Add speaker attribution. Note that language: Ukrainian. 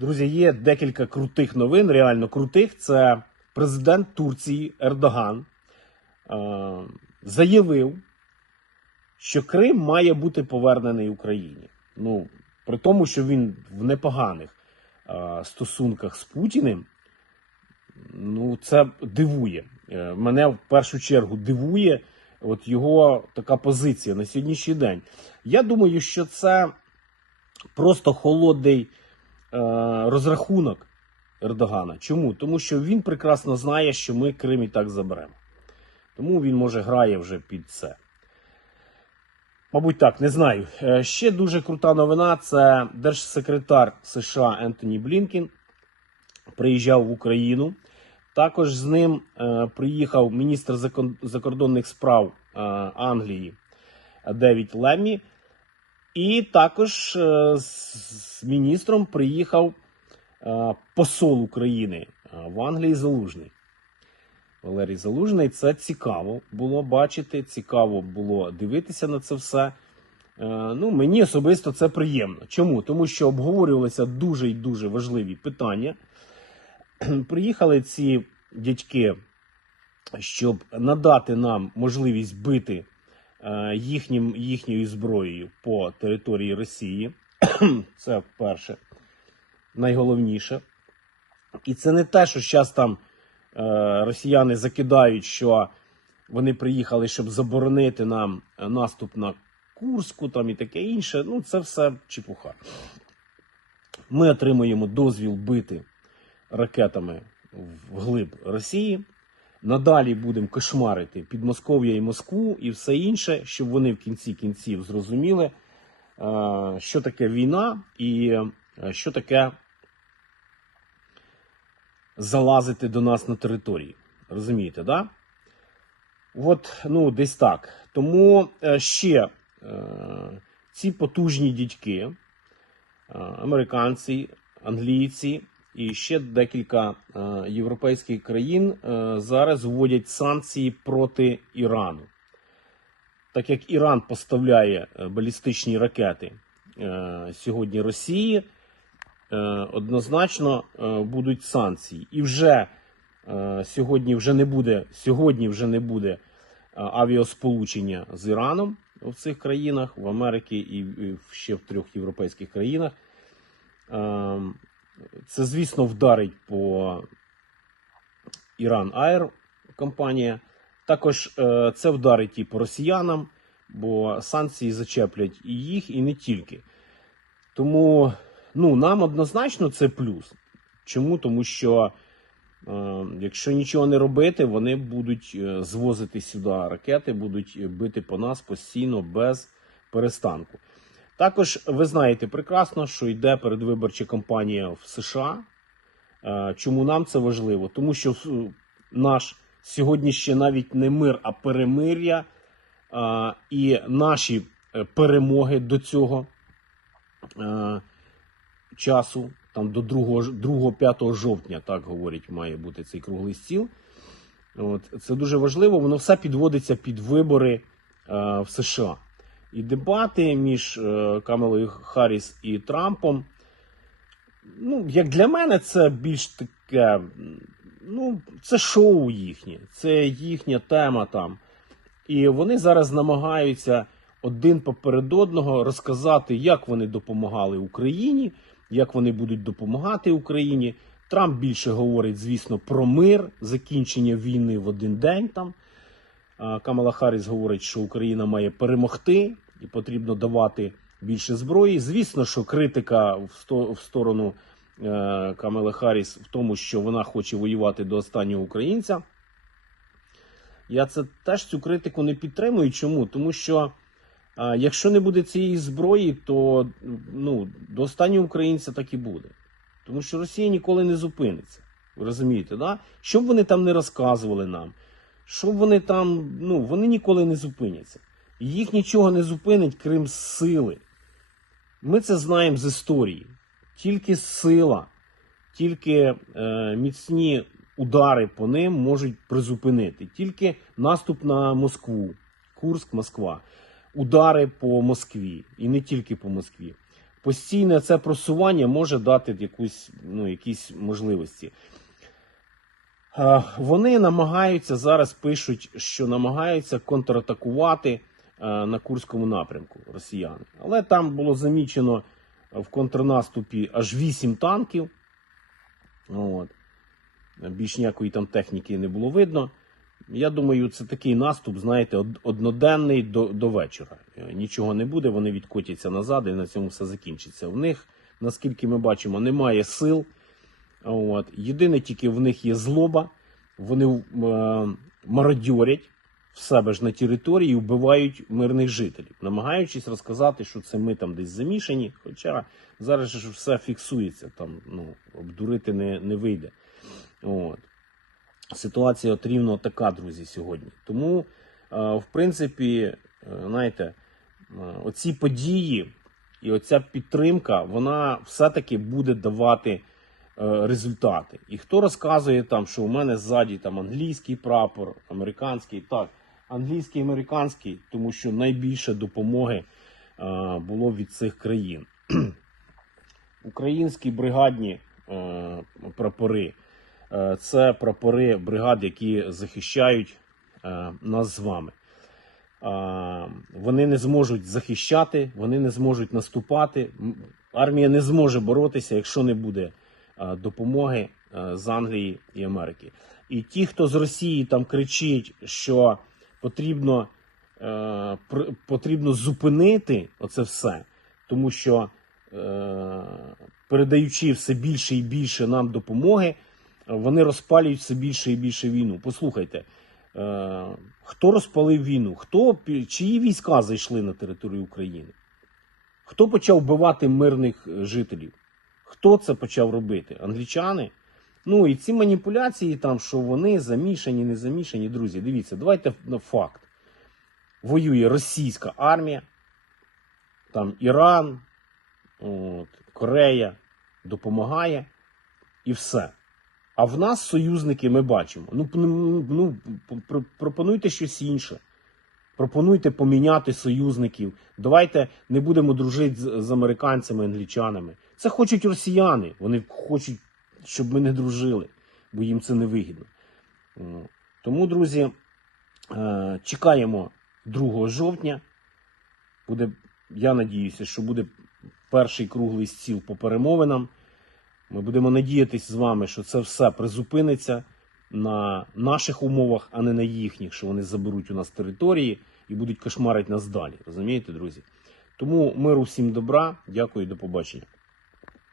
Speaker 1: Друзі, є декілька крутих новин, реально крутих. Це президент Турції Ердоган е, заявив, що Крим має бути повернений Україні. Ну, при тому, що він в непоганих е, стосунках з Путіним. Ну, це дивує. Е, Мене в першу чергу дивує от його така позиція на сьогоднішній день. Я думаю, що це просто холодний розрахунок Ердогана. Чому? Тому що він прекрасно знає, що ми Крим і так заберемо. Тому він, може, грає вже під це. Мабуть, так, не знаю. Е, Ще дуже крута новина: це держсекретар США Ентоні Блінкін приїжджав в Україну. Також з ним е, приїхав міністр закордонних справ е, Англії Девід Леммі. І також е, з, міністром приїхав е, посол України е, в Англії Залужний. Валерій Залужний. Це цікаво було бачити, цікаво було дивитися на це все. Ну, мені особисто це приємно. Чому? Тому що обговорювалися дуже і дуже важливі питання. Приїхали ці дядьки, щоб надати нам можливість бити їхнім, їхньою зброєю по території Росії. Це перше, найголовніше. І це не те, що зараз там е, росіяни закидають, що вони приїхали, щоб заборонити нам е, наступ на Курську там і таке інше. Ну, це все чепуха. Ми отримуємо дозвіл бити ракетами в глиб Росії. Надалі будемо кошмарити Підмосков'я і Москву і все інше, щоб вони в кінці кінців зрозуміли, е, що таке війна і е, що таке залазити до нас на території. Розумієте, да? От, ну, десь так. Тому е, ще ці потужні дядьки, е, американці, англійці і ще декілька е, європейських країн е, зараз вводять санкції проти Ірану. Так як Іран поставляє е, балістичні ракети сьогодні Росії, однозначно будуть санкції. І вже сьогодні вже не буде, сьогодні вже не буде авіасполучення з Іраном в цих країнах, в Америці і і ще в трьох європейських країнах. Це, звісно, вдарить по Іран Аер компанія. Також е, це вдарить і по росіянам, бо санкції зачеплять і їх, і не тільки. Тому ну, нам однозначно це плюс. Чому? Тому що е, якщо нічого не робити, вони будуть е, звозити сюди ракети, будуть бити по нас постійно без перестанку. Також ви знаєте прекрасно, що йде передвиборча кампанія в США. Е, Чому нам це важливо? Тому що е, наш сьогодні ще навіть не мир, а перемир'я, е, і наші перемоги до цього часу, там до 2-5 жовтня, так говорять, має бути цей круглий стіл. От, це дуже важливо, воно все підводиться під вибори в США. І дебати між е, Камелою Харріс і Трампом. Ну, як для мене, це більш таке. Ну, це шоу їхнє, це їхня тема там. І вони зараз намагаються один поперед одного розказати, як вони допомагали Україні, як вони будуть допомагати Україні. Трамп більше говорить, звісно, про мир, закінчення війни в один день там. Камала Харріс говорить, що Україна має перемогти і потрібно давати більше зброї. Звісно, що критика в сторону е, Камали Харріс в тому, що вона хоче воювати до останнього українця. Я це теж цю критику не підтримую. Чому? Тому що якщо не буде цієї зброї, то ну, до останнього українця так і буде. Тому що Росія ніколи не зупиниться. Ви розумієте, да? Що б вони там не розказували нам, що б вони там, ну, вони ніколи не зупиняться. Їх нічого не зупинить, крім сили. Ми це знаємо з історії. Тільки сила, тільки е, міцні удари по ним можуть призупинити. Тільки наступ на Москву, Курск, Москва, удари по Москві, і не тільки по Москві. постійне це просування може дати якусь, ну, якісь можливості. Е, Вони намагаються зараз пишуть, що намагаються контратакувати на Курському напрямку росіяни. Але там було замічено в контрнаступі аж 8 танків. От. Більш ніякої там техніки не було видно. Я думаю, це такий наступ, знаєте, одноденний до, до вечора. Е, Нічого не буде, вони відкотяться назад і на цьому все закінчиться. В них, наскільки ми бачимо, немає сил. От. Єдине тільки в них є злоба. Вони е, мародьорять в себе ж на території вбивають мирних жителів, намагаючись розказати, що це ми там десь замішані. Хоча зараз ж все фіксується, там ну, обдурити не, не вийде. От. Ситуація от рівно така, друзі, сьогодні. Тому, е, в принципі, е, знаєте, е, оці події і оця підтримка, вона все-таки буде давати результати. І хто розказує там, що у мене ззаді там англійський прапор, американський, так, англійський, американський, тому що найбільше допомоги е, було від цих країн. Українські бригадні е, прапори. Е, Це прапори бригад, які захищають нас з вами. Вони не зможуть захищати, вони не зможуть наступати. Армія не зможе боротися, якщо не буде допомоги з Англії і Америки. І ті, хто з Росії там кричить, що потрібно, е, потрібно зупинити оце все, тому що е, передаючи все більше і більше нам допомоги, вони розпалюють все більше і більше війну. Послухайте, е, хто розпалив війну? Хто чиї війська зайшли на територію України? Хто почав вбивати мирних е, жителів? Хто це почав робити? Англічани? Ну і ці маніпуляції, там, що вони замішані, не замішані, друзі, дивіться, давайте на факт. Воює російська армія, там Іран, от, Корея допомагає і все. А в нас союзники ми бачимо. Ну, ну, ну пропонуйте щось інше. Пропонуйте поміняти союзників. Давайте не будемо дружити з, з американцями, англічанами. Це хочуть росіяни. Вони хочуть, щоб ми не дружили, бо їм це не вигідно. Тому, друзі, е, чекаємо 2 жовтня. Буде, я надіюся, що буде перший круглий стіл по перемовинам. Ми будемо надіятися з вами, що це все призупиниться на наших умовах, а не на їхніх, що вони заберуть у нас території і будуть кошмарити нас далі. Розумієте, друзі? Тому миру всім добра. Дякую і до побачення.